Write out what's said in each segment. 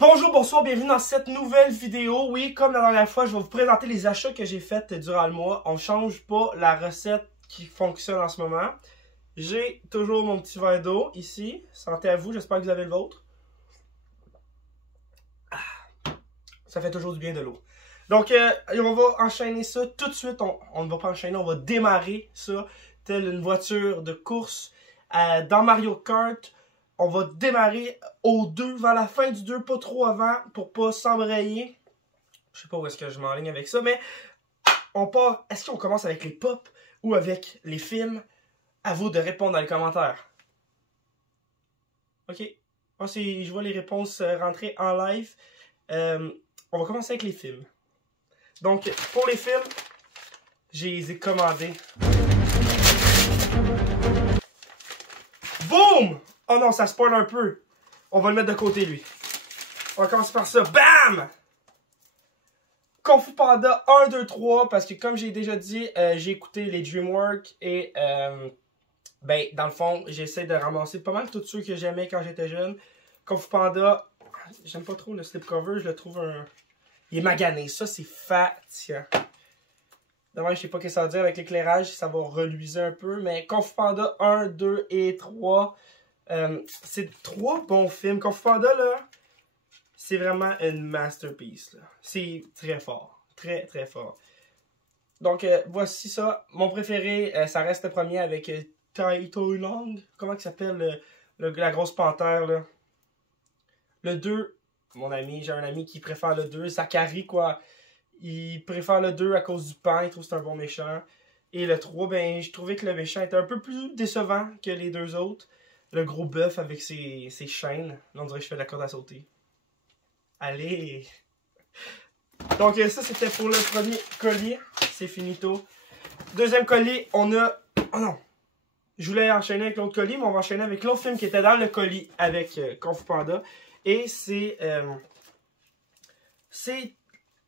Bonjour, bonsoir, bienvenue dans cette nouvelle vidéo. Oui, comme la dernière fois, je vais vous présenter les achats que j'ai faits durant le mois. On ne change pas la recette qui fonctionne en ce moment. J'ai toujours mon petit verre d'eau ici. Santé à vous, j'espère que vous avez le vôtre. Ça fait toujours du bien de l'eau. Donc, on va enchaîner ça tout de suite. On ne va pas enchaîner, on va démarrer ça telle une voiture de course dans Mario Kart. On va démarrer au 2, vers la fin du 2, pas trop avant, pour pas s'embrayer. Je sais pas où est-ce que je m'enligne avec ça, mais on part. Est-ce qu'on commence avec les pop ou avec les films? À vous de répondre dans les commentaires. Ok. Moi, je vois les réponses rentrer en live. On va commencer avec les films. Donc, pour les films, je les ai commandés. Boum! Oh non, ça spoil un peu. On va le mettre de côté, lui. On va commencer par ça. Bam! Kung Fu Panda 1, 2, 3. Parce que comme j'ai déjà dit, j'ai écouté les DreamWorks. Et ben, dans le fond, j'essaie de ramasser pas mal tous ceux que j'aimais quand j'étais jeune. Kung Fu Panda, j'aime pas trop le slipcover. Je le trouve un... Il est magané. Ça, c'est fatigant. Dommage, je sais pas ce que ça veut dire avec l'éclairage. Ça va reluiser un peu. Mais Kung Fu Panda 1, 2 et 3... c'est 3 bons films. Kung Fu Panda, là, c'est vraiment une masterpiece. C'est très fort. Très, très fort. Donc, voici ça. Mon préféré, ça reste le premier avec Tai Long. Comment il s'appelle la grosse panthère, là? Le 2, mon ami, j'ai un ami qui préfère le 2. Zachary, quoi. Il préfère le 2 à cause du pain. Il trouve que c'est un bon méchant. Et le 3, ben, je trouvais que le méchant était un peu plus décevant que les deux autres. Le gros bœuf avec ses chaînes. Là, on dirait que je fais de la corde à sauter. Allez! Donc, ça, c'était pour le premier colis. C'est finito. Deuxième colis, on a... Oh non! Je voulais enchaîner avec l'autre colis, mais on va enchaîner avec l'autre film qui était dans le colis avec Kung Fu Panda. Et c'est... c'est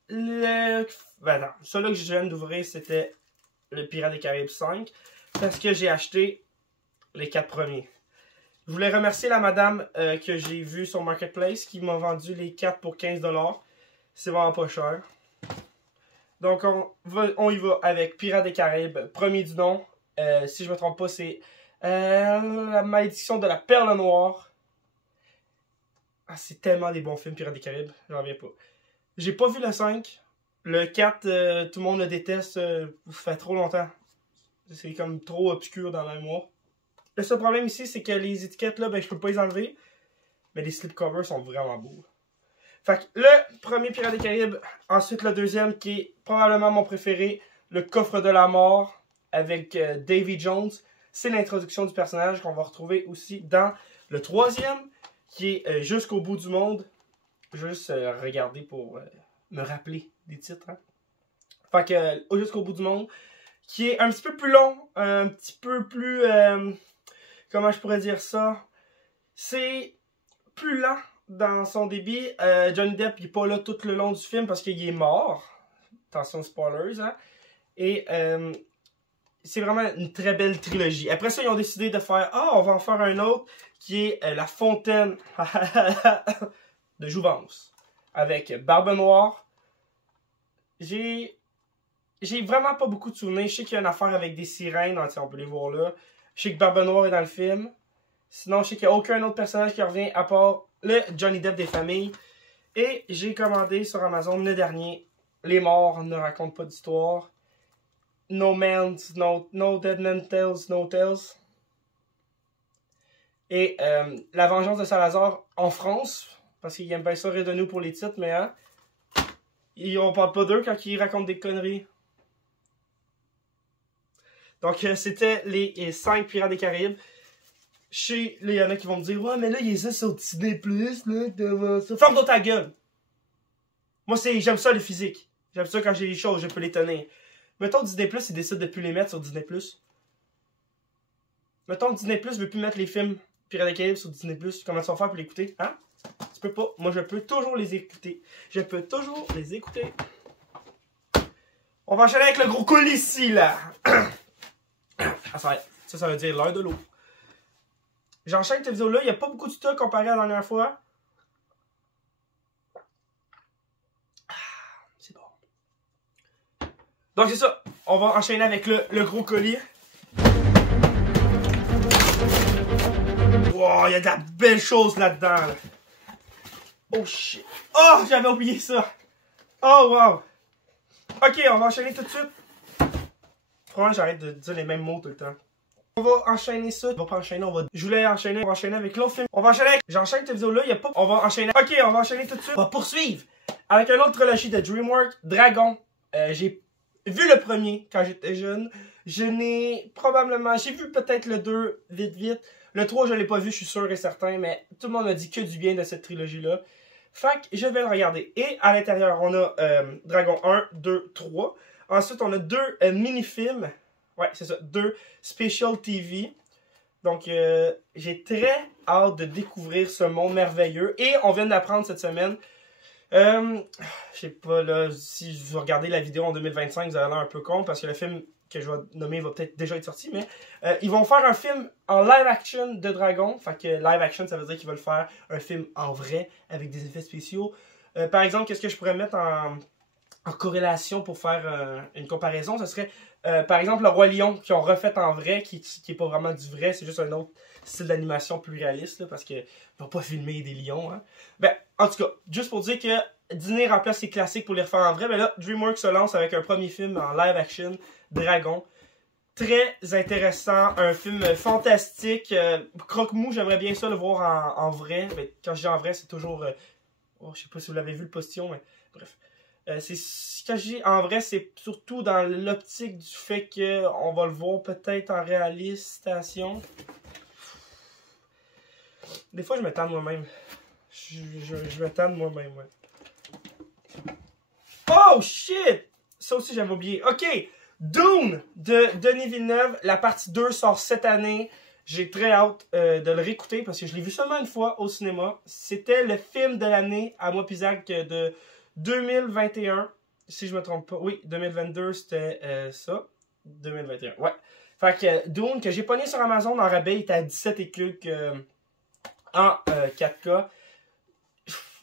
le... Ben non, celui que je viens d'ouvrir, c'était le Pirates des Caraïbes 5. Parce que j'ai acheté les 4 premiers. Je voulais remercier la madame que j'ai vue sur Marketplace qui m'a vendu les 4 pour 15$. C'est vraiment pas cher. Donc on y va avec Pirates des Caraïbes, premier du nom. Si je me trompe pas, c'est La Malédiction de la Perle Noire. Ah, c'est tellement des bons films, Pirates des Caraïbes. J'en reviens pas. J'ai pas vu le 5. Le 4, tout le monde le déteste. Ça fait trop longtemps. C'est comme trop obscur dans la mémoire. Le seul problème ici, c'est que les étiquettes là, ben, je peux pas les enlever. Mais les slipcovers sont vraiment beaux. Fait que le premier Pirates des Caraïbes, ensuite le deuxième qui est probablement mon préféré, le Coffre de la Mort avec Davy Jones. C'est l'introduction du personnage qu'on va retrouver aussi dans le troisième qui est Jusqu'au bout du monde. Juste regarder pour me rappeler des titres. Hein. Fait que Jusqu'au bout du monde qui est un petit peu plus long, un petit peu plus... comment je pourrais dire ça? C'est plus lent dans son débit. Johnny Depp il n'est pas là tout le long du film parce qu'il est mort. Attention spoilers. Hein? Et c'est vraiment une très belle trilogie. Après ça, ils ont décidé de faire... Ah, on va en faire un autre qui est La Fontaine de Jouvence. Avec Barbe Noire. J'ai vraiment pas beaucoup de souvenirs. Je sais qu'il y a une affaire avec des sirènes. On peut les voir là. Je sais que Barbe Noire est dans le film. Sinon, je sais qu'il n'y a aucun autre personnage qui revient à part le Johnny Depp des familles. Et j'ai commandé sur Amazon le dernier. Les morts ne racontent pas d'histoire. No Man's, no Dead Man Tells, No Tales. Et La Vengeance de Salazar en France. Parce qu'ils aiment bien ça rire de nous pour les titres, mais hein. On parle pas d'eux quand ils racontent des conneries. Donc, c'était les 5 Pirates des Caraïbes. Il y en a qui vont me dire, ouais, mais là, il y a ça sur Disney+, là, ça. Ferme dans ta gueule! Moi, j'aime ça, le physique. J'aime ça quand j'ai les choses, je peux les tenir. Mettons Disney+, ils décident de plus les mettre sur Disney+. Mettons Disney+, veut plus mettre les films Pirates des Caraïbes sur Disney+. Comment tu vas faire pour l'écouter? Hein? Tu peux pas. Moi, je peux toujours les écouter. Je peux toujours les écouter. On va enchaîner avec le gros colis ici, là. Ça veut dire l'heure de l'eau. J'enchaîne cette vidéo-là. Il n'y a pas beaucoup de stock comparé à la dernière fois. Donc c'est ça, on va enchaîner avec le gros colis. Wow, il y a de la belle chose là-dedans. Là. Oh shit. Oh, j'avais oublié ça. Oh wow. Ok, on va enchaîner tout de suite. Franchement, j'arrête de dire les mêmes mots tout le temps. On va enchaîner ça. On va pas enchaîner, Je voulais enchaîner, on va enchaîner avec l'autre film. On va enchaîner avec... J'enchaîne cette vidéo-là, il y a pas... On va enchaîner... Ok, on va enchaîner tout de suite. On va poursuivre avec une autre trilogie de DreamWorks, Dragon. J'ai vu le premier quand j'étais jeune. Je n'ai probablement... J'ai vu peut-être le 2 vite. Le 3, je l'ai pas vu, je suis sûr et certain, mais tout le monde m'a dit que du bien de cette trilogie-là. Fait que je vais le regarder. Et à l'intérieur, on a Dragon 1, 2, 3. Ensuite, on a 2 mini-films. Ouais, c'est ça, 2 Special TV. Donc, j'ai très hâte de découvrir ce monde merveilleux. Et on vient d'apprendre cette semaine. Je sais pas, là, si vous regardez la vidéo en 2025, vous allez l'air un peu con, parce que le film que je vais nommer va peut-être déjà être sorti, mais ils vont faire un film en live action de Dragon. Fait que live action, ça veut dire qu'ils veulent faire un film en vrai, avec des effets spéciaux. Par exemple, qu'est-ce que je pourrais mettre en corrélation pour faire une comparaison? Ce serait, par exemple, le Roi Lion, qui ont refait en vrai, qui est pas vraiment du vrai, c'est juste un autre style d'animation plus réaliste, là, parce qu'ils vont pas filmer des lions. Hein. Ben, en tout cas, juste pour dire que Disney remplace les classiques pour les refaire en vrai, mais là, DreamWorks se lance avec un premier film en live action, Dragon. Très intéressant, un film fantastique. Croque-mou, j'aimerais bien ça le voir en vrai. Mais quand je dis en vrai, c'est toujours... oh, je sais pas si vous l'avez vu le postillon, mais bref. Quand je dis en vrai, c'est surtout dans l'optique du fait qu'on va le voir peut-être en réalistation. Des fois, je me tente moi-même. Je me tente moi-même, ouais. Oh shit! Ça aussi, j'avais oublié. Ok! Dune de Denis Villeneuve. La partie 2 sort cette année. J'ai très hâte de le réécouter parce que je l'ai vu seulement une fois au cinéma. C'était le film de l'année à moi Pisac de 2021. Si je me trompe pas. Oui, 2022, c'était ça. 2021, ouais. Fait que Dune, que j'ai pogné sur Amazon en rabais, il était à 17 et quelques en 4K.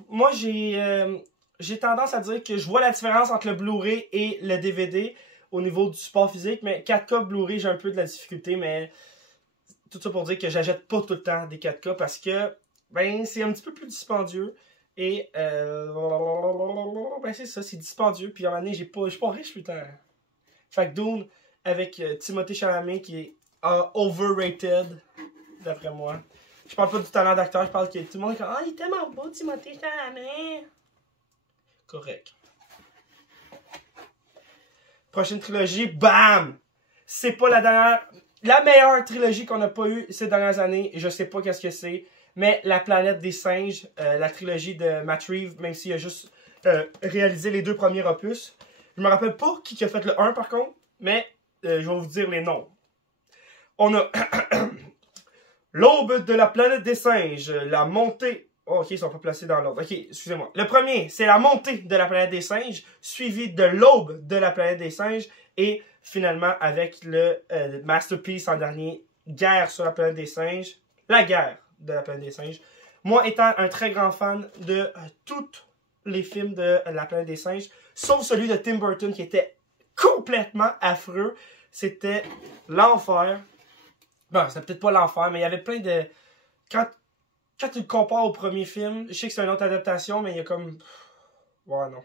Moi, j'ai tendance à dire que je vois la différence entre le Blu-ray et le DVD au niveau du support physique, mais 4K Blu-ray, j'ai un peu de la difficulté, mais tout ça pour dire que j'achète pas tout le temps des 4K parce que ben c'est un petit peu plus dispendieux et ben c'est ça, c'est dispendieux, puis en année, je suis pas riche putain. Fait que Dune avec Timothée Chalamet qui est overrated d'après moi. Je parle pas du talent d'acteur, je parle que tout le monde est comme « Ah, il est tellement beau, Timothée Chalamet! » Correct. Prochaine trilogie, bam! C'est pas la dernière... La meilleure trilogie qu'on n'a pas eue ces dernières années, je sais pas qu'est-ce que c'est, mais La planète des singes, la trilogie de Matt Reeves, même s'il a juste réalisé les 2 premiers opus. Je me rappelle pas qui a fait le 1 par contre, mais je vais vous dire les noms. On a... L'aube de la planète des singes, la montée... Oh, ok, ils sont pas placés dans l'ordre. Ok, excusez-moi. Le premier, c'est la montée de la planète des singes, suivi de l'aube de la planète des singes, et finalement avec le masterpiece en dernier, Guerre sur la planète des singes, la guerre de la planète des singes. Moi, étant un très grand fan de tous les films de la planète des singes, sauf celui de Tim Burton qui était complètement affreux, c'était l'enfer. Bon, c'est peut-être pas l'enfer, mais il y avait plein de... Quand tu le compares au premier film, je sais que c'est une autre adaptation, mais il y a comme... Ouais, non.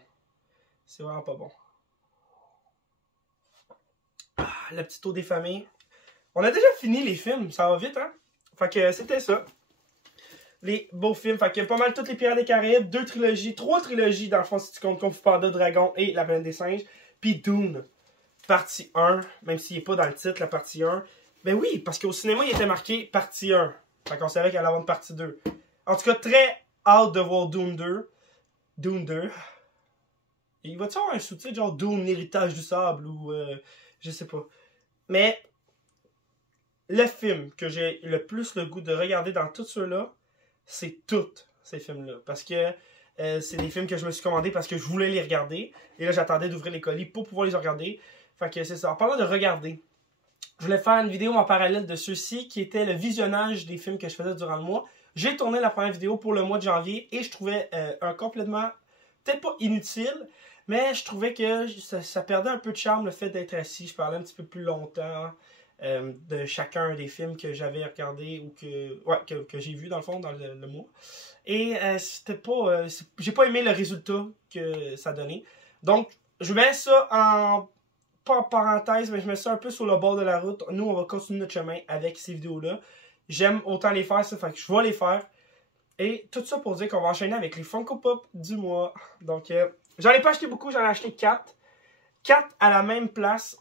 C'est vraiment pas bon. Ah, la petite eau des familles. On a déjà fini les films, ça va vite, hein? Fait que c'était ça. Les beaux films. Fait que pas mal toutes les Pirates des Caraïbes, 2 trilogies, 3 trilogies, dans le fond, si tu comptes Kung Fu Panda, Dragon et La planète des singes. Puis Dune, partie 1, même s'il n'est pas dans le titre, la partie 1. Ben oui, parce qu'au cinéma, il était marqué partie 1. Fait qu'on savait qu'il allait avoir une partie 2. En tout cas, très hâte de voir Dune 2. Dune 2. Et il va-tu avoir un sous-titre genre Dune, l'héritage du sable ou... je sais pas. Mais le film que j'ai le plus le goût de regarder dans tous ceux-là, c'est tous ces films-là. Parce que c'est des films que je me suis commandé parce que je voulais les regarder. Et là, j'attendais d'ouvrir les colis pour pouvoir les regarder. Fait que c'est ça. En parlant de regarder, je voulais faire une vidéo en parallèle de ceux-ci qui était le visionnage des films que je faisais durant le mois. J'ai tourné la première vidéo pour le mois de janvier et je trouvais un complètement peut-être pas inutile, mais je trouvais que ça perdait un peu de charme le fait d'être assis. Je parlais un petit peu plus longtemps de chacun des films que j'avais regardé ou que j'ai vu dans le fond dans le mois. Et c'était pas. J'ai pas aimé le résultat que ça donnait. Donc, je mets ça pas en parenthèse, mais je mets ça un peu sur le bord de la route. Nous, on va continuer notre chemin avec ces vidéos-là. J'aime autant les faire, ça fait que je vais les faire. Et tout ça pour dire qu'on va enchaîner avec les Funko Pop du mois. Donc, j'en ai pas acheté beaucoup, j'en ai acheté 4. 4 à la même place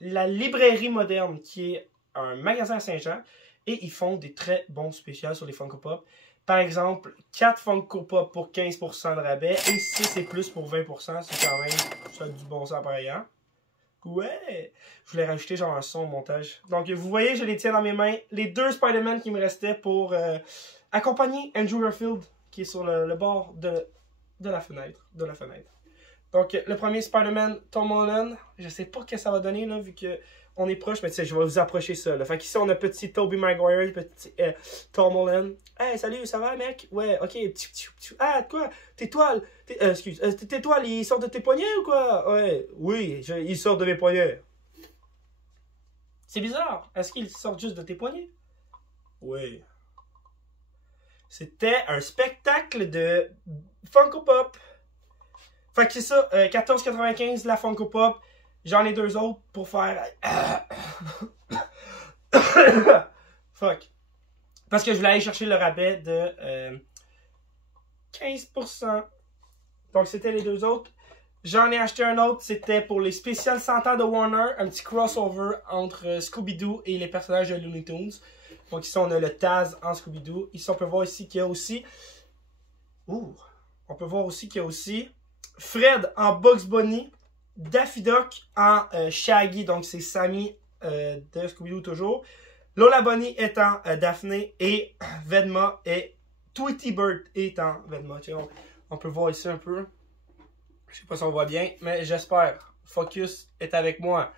la librairie moderne, qui est un magasin à Saint-Jean. Et ils font des très bons spéciaux sur les Funko Pop. Par exemple, 4 Funko Pop pour 15% de rabais et 6 et plus pour 20%. C'est quand même ça du bon sens pareil, hein? Ouais! Je voulais rajouter genre un son au montage. Donc, vous voyez, je les tiens dans mes mains. Les 2 Spider-Man qui me restaient pour accompagner Andrew Garfield, qui est sur le bord de la fenêtre. Donc, le premier Spider-Man, Tom Holland. Je sais pas ce que ça va donner, là, vu que on est proche, mais tu sais, je vais vous approcher ça. Là. Fait qu'ici, on a petit Tobey Maguire, petit Tom Holland. Hey, salut, ça va, mec? Ouais, ok. Ah, quoi? Tes toiles. Excuse. Tes toiles, ils sortent de tes poignets ou quoi? Ouais, oui, ils sortent de mes poignets. C'est bizarre. Est-ce qu'ils sortent juste de tes poignets? Oui. C'était un spectacle de Funko Pop. Fait que c'est ça, 14,95 la Funko Pop. J'en ai 2 autres pour faire... Fuck. Parce que je voulais aller chercher le rabais de 15%. Donc c'était les 2 autres. J'en ai acheté un autre, c'était pour les spéciales 100 ans de Warner. Un petit crossover entre Scooby-Doo et les personnages de Looney Tunes. Donc ici on a le Taz en Scooby-Doo. Ici on peut voir ici qu'il y a aussi... On peut voir aussi qu'il y a aussi Fred en Bugs Bunny. Daffy Duck en Shaggy, donc c'est Sammy de Scooby-Doo toujours. Lola Bunny étant Daphné et Vedma et Tweety Bird étant Vedma. On peut voir ici un peu. Je sais pas si on voit bien, mais j'espère. Focus est avec moi.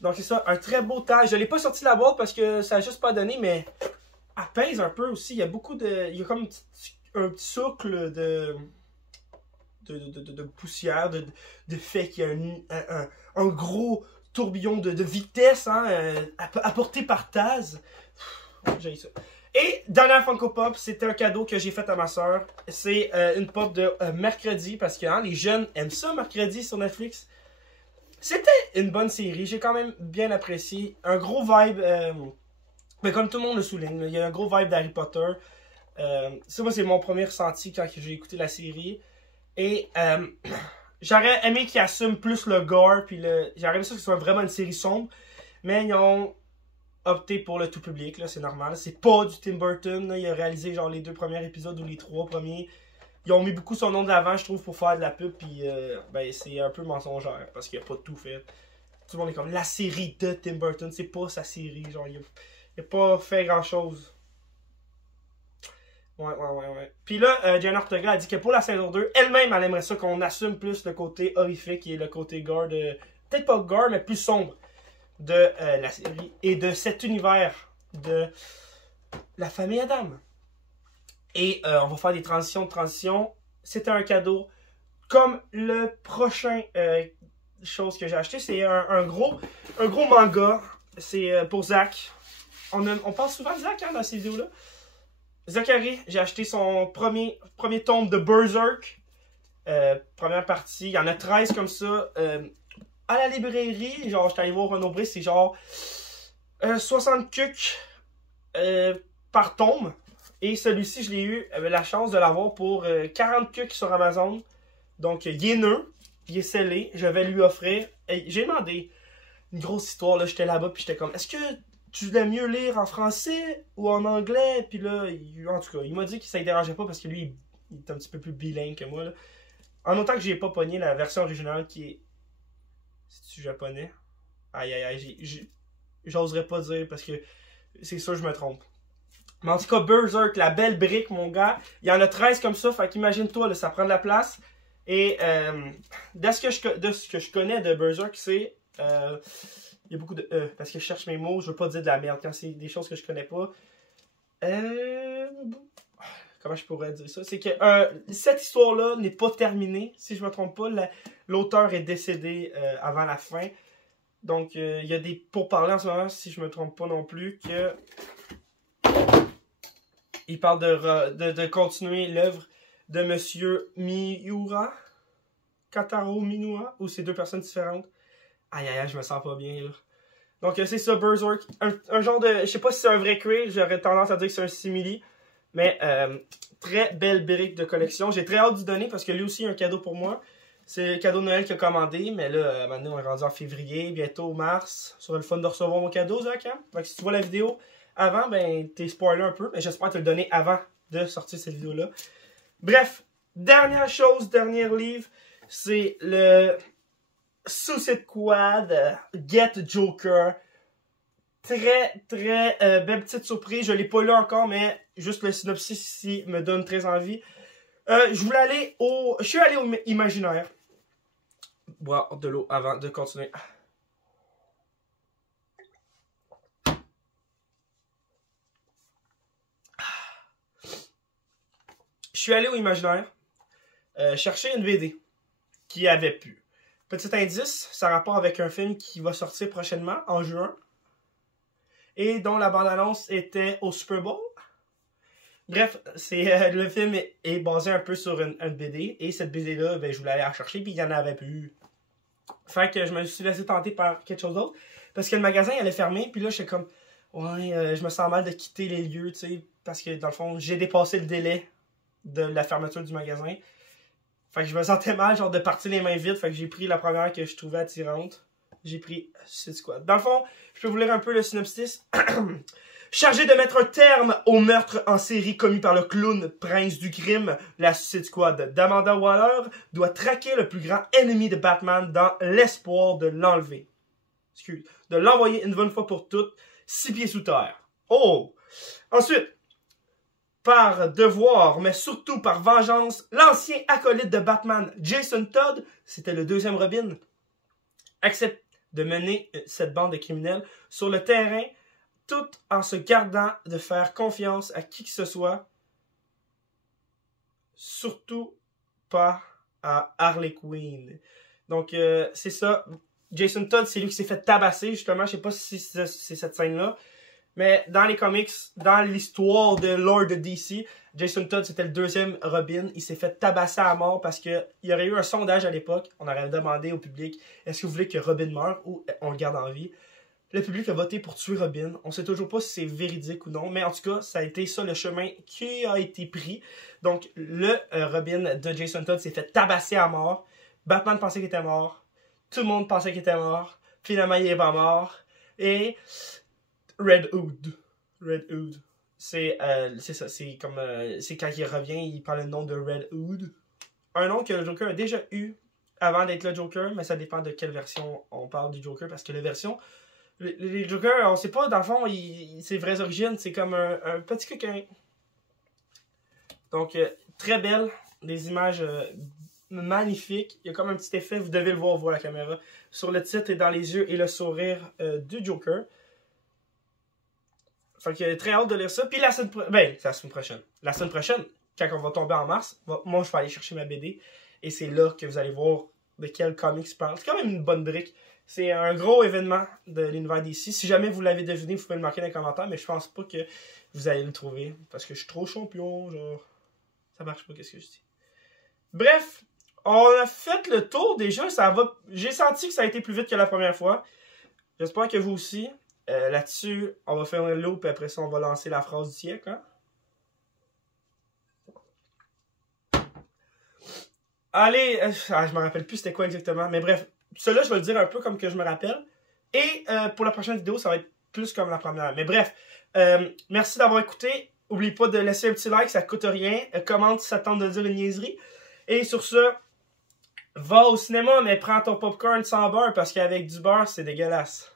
Donc c'est ça, un très beau tag. Je l'ai pas sorti de la boîte parce que ça a juste pas donné, mais elle pèse un peu aussi. Il y a beaucoup de... Il y a comme un petit socle de poussière, de fait qu'il y a un gros tourbillon de vitesse hein, apporté par Taz. J'ai ça. Et dernière Funko Pop, c'était un cadeau que j'ai fait à ma soeur. C'est une pop de mercredi, parce que hein, les jeunes aiment ça, mercredi sur Netflix. C'était une bonne série, j'ai quand même bien apprécié. Un gros vibe, mais comme tout le monde le souligne, il y a un gros vibe d'Harry Potter. Ça, moi, c'est mon premier ressenti quand j'ai écouté la série. Et j'aurais aimé qu'ils assument plus le gore, puis j'aurais aimé ça que ce soit vraiment une série sombre, mais ils ont opté pour le tout public, là, c'est normal. C'est pas du Tim Burton, là. Il a réalisé genre les 2 premiers épisodes ou les 3 premiers. Ils ont mis beaucoup son nom de l'avant, je trouve, pour faire de la pub, puis ben, c'est un peu mensongère, parce qu'il a pas tout fait. Tout le monde est comme la série de Tim Burton, c'est pas sa série, genre il a pas fait grand chose. Ouais. Puis là, Jenna Ortega a dit que pour la saison 2, elle-même, elle aimerait ça qu'on assume plus le côté horrifique et le côté gore peut-être pas gore, mais plus sombre de la série et de cet univers de la famille Adam. Et on va faire des transitions. C'était un cadeau. Comme le prochain chose que j'ai acheté, c'est un gros manga. C'est pour Zach. On parle souvent de Zach hein, dans ces vidéos-là. Zachary, j'ai acheté son premier tome de Berserk. Première partie. Il y en a 13 comme ça. À la librairie, genre, j'étais allé voir Renaud Bré, c'est genre 60 cucs par tome. Et celui-ci, je l'ai eu la chance de l'avoir pour 40 cucs sur Amazon. Donc, il est neuf, il est scellé. Je vais lui offrir. J'ai demandé une grosse histoire. Là, j'étais là-bas, puis j'étais comme, est-ce que tu voulais mieux lire en français ou en anglais? Puis là, en tout cas, il m'a dit que ça ne dérangeait pas parce que lui, il est un petit peu plus bilingue que moi. Là. En autant que j'ai pas pogné la version originale qui est. C'est-tu japonais? Aïe, j'oserais pas dire parce que c'est sûr que je me trompe. Mais en tout cas, Berserk, la belle brique, mon gars. Il y en a 13 comme ça, fait qu'imagine-toi, là, ça prend de la place. Et de ce que je connais de Berserk, c'est. Il y a beaucoup de parce que je cherche mes mots, je veux pas dire de la merde quand c'est des choses que je connais pas. comment je pourrais dire ça? C'est que cette histoire-là n'est pas terminée, si je me trompe pas. L'auteur est décédé avant la fin. Donc, il y a des pourparlers en ce moment, si je me trompe pas non plus, que il parle de continuer l'œuvre de Monsieur Miura, Kataro Minua, ou c'est deux personnes différentes. Aïe aïe aïe, je me sens pas bien là. Donc c'est ça, Berserk, un genre de, je sais pas si c'est un vrai cuir, j'aurais tendance à dire que c'est un simili, mais très belle brique de collection. J'ai très hâte d'y donner parce que lui aussi a un cadeau pour moi. C'est le cadeau de Noël qu'il a commandé, mais là, maintenant on est rendu en février, bientôt mars. Ça sera le fun de recevoir mon cadeau, Zach. Hein? Donc si tu vois la vidéo avant, ben t'es spoilé un peu, mais j'espère te le donner avant de sortir cette vidéo-là. Bref, dernière chose, dernier livre, c'est le Suicide Squad Get Joker. Très belle petite surprise. Je l'ai pas lu encore, mais juste le synopsis ici me donne très envie. Je suis allé au Imaginaire. Boire de l'eau avant de continuer. Je suis allé au Imaginaire chercher une BD qui avait pu. Petit indice, ça a rapport avec un film qui va sortir prochainement, en juin, et dont la bande-annonce était au Super Bowl. Bref, le film est basé un peu sur une BD, et cette BD-là, ben, je voulais aller la chercher, puis il n'y en avait plus. Fait que je me suis laissé tenter par quelque chose d'autre, parce que le magasin allait fermer, puis là, j'étais comme, ouais, je me sens mal de quitter les lieux, tu sais, parce que dans le fond, j'ai dépassé le délai de la fermeture du magasin. Fait que je me sentais mal, genre de partir les mains vides, fait que j'ai pris la première que je trouvais attirante. J'ai pris Suicide Squad. Dans le fond, je peux vous lire un peu le synopsis. Chargé de mettre un terme au meurtre en série commis par le clown prince du crime, la Suicide Squad d'Amanda Waller doit traquer le plus grand ennemi de Batman dans l'espoir de l'enlever. De l'envoyer une bonne fois pour toutes, 6 pieds sous terre. Oh! Ensuite, par devoir, mais surtout par vengeance, l'ancien acolyte de Batman, Jason Todd, c'était le deuxième Robin, accepte de mener cette bande de criminels sur le terrain, tout en se gardant de faire confiance à qui que ce soit, surtout pas à Harley Quinn. Donc, c'est ça. Jason Todd, c'est lui qui s'est fait tabasser, justement. Je sais pas si c'est cette scène-là. Mais dans les comics, dans l'histoire de Lord de DC, Jason Todd, c'était le deuxième Robin. Il s'est fait tabasser à mort parce qu'il y aurait eu un sondage à l'époque. On aurait demandé au public, est-ce que vous voulez que Robin meure ou on le garde en vie? Le public a voté pour tuer Robin. On sait toujours pas si c'est véridique ou non. Mais en tout cas, ça a été ça le chemin qui a été pris. Donc, le Robin de Jason Todd s'est fait tabasser à mort. Batman pensait qu'il était mort. Tout le monde pensait qu'il était mort. Finalement, il est pas mort. Et Red Hood. C'est ça. C'est comme c'est quand il revient, il parle le nom de Red Hood. Un nom que le Joker a déjà eu avant d'être le Joker, mais ça dépend de quelle version on parle du Joker. Parce que les versions... Les Jokers, on sait pas, dans le fond, ses vraies origines, c'est comme un petit coquin. Donc, très belle. Des images magnifiques. Il y a comme un petit effet, vous devez le voir la caméra, sur le titre et dans les yeux et le sourire du Joker. Fait que très hâte de lire ça. Puis la semaine prochaine. La semaine prochaine, quand on va tomber en mars, moi je vais aller chercher ma BD. Et c'est là que vous allez voir de quel comics je parle. C'est quand même une bonne brique. C'est un gros événement de l'univers DC. Si jamais vous l'avez deviné, vous pouvez le marquer dans les commentaires, mais je pense pas que vous allez le trouver. Parce que je suis trop champion, genre. Ça marche pas, qu'est-ce que je dis. Bref, on a fait le tour déjà. J'ai senti que ça a été plus vite que la première fois. J'espère que vous aussi. Là-dessus, on va faire un loop, puis après ça, on va lancer la phrase du siècle. Hein? Allez, je me rappelle plus c'était quoi exactement, mais bref. Cela, je vais le dire un peu comme que je me rappelle. Et pour la prochaine vidéo, ça va être plus comme la première. Mais bref, merci d'avoir écouté. N'oublie pas de laisser un petit like, ça ne coûte rien. Commente si ça tente de dire une niaiserie. Et sur ce, va au cinéma, mais prends ton popcorn sans beurre parce qu'avec du beurre, c'est dégueulasse.